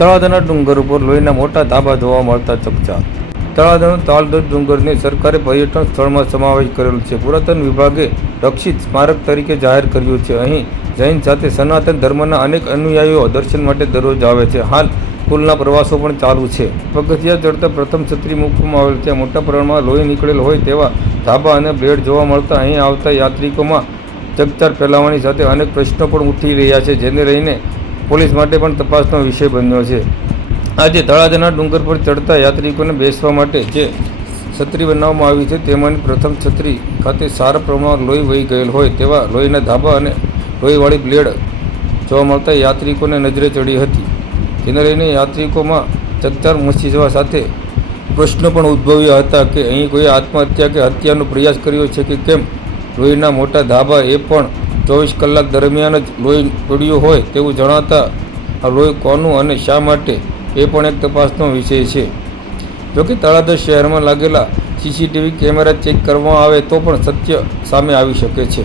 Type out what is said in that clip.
તળાજાના ડુંગર ઉપર લોહીના મોટા ધાબા જોવા મળતા ચકચાર તળાજાનો તાલદર ડુંગરને સરકારે પર્યટન સ્થળમાં સમાવેશ કરેલો છે. પુરાતન વિભાગે રક્ષિત સ્મારક તરીકે જાહેર કર્યું છે. અહીં જૈન સાથે સનાતન ધર્મના અનેક અનુયાયીઓ દર્શન માટે દરરોજ આવે છે. હાલ કુલના પ્રવાસો પણ ચાલુ છે. પગથિયા ચડતા પ્રથમ છત્રી મૂકવામાં આવેલ છે. મોટા પ્રમાણમાં લોહી નીકળેલ હોય તેવા ધાબા અને બ્લેડ જોવા મળતા અહીં આવતા યાત્રિકોમાં ચકચાર ફેલાવવાની સાથે અનેક પ્રશ્નો પણ ઉઠી રહ્યા છે, જેને લઈને પોલીસ માટે પણ તપાસનો વિષય બન્યો છે. આજે તળાજાના ડુંગર પર ચડતા યાત્રિકોને બેસવા માટે જે છત્રી બનાવવામાં આવી છે, તેમાંની પ્રથમ છત્રી ખાતે સારા પ્રમાણમાં લોહી વહી ગયેલ હોય તેવા લોહીના ધાબા અને લોહીવાળી બ્લેડ જોવા મળતા યાત્રિકોને નજરે ચડી હતી. જેને લઈને યાત્રિકોમાં ચકચાર મચી જવા સાથે પ્રશ્નો પણ ઉદ્ભવ્યા હતા કે અહીં કોઈ આત્મહત્યા કે હત્યાનો પ્રયાસ કર્યો છે કે કેમ? લોહીના મોટા ધાબા એ પણ ચોવીસ કલાક દરમિયાન જ લોહી પડ્યું હોય તેવું જણાતા આ લોહી કોનું અને શા માટે એ પણ એક તપાસનો વિષય છે. જોકે તળાજા શહેરમાં લાગેલા સીસીટીવી કેમેરા ચેક કરવામાં આવે તો પણ સત્ય સામે આવી શકે છે.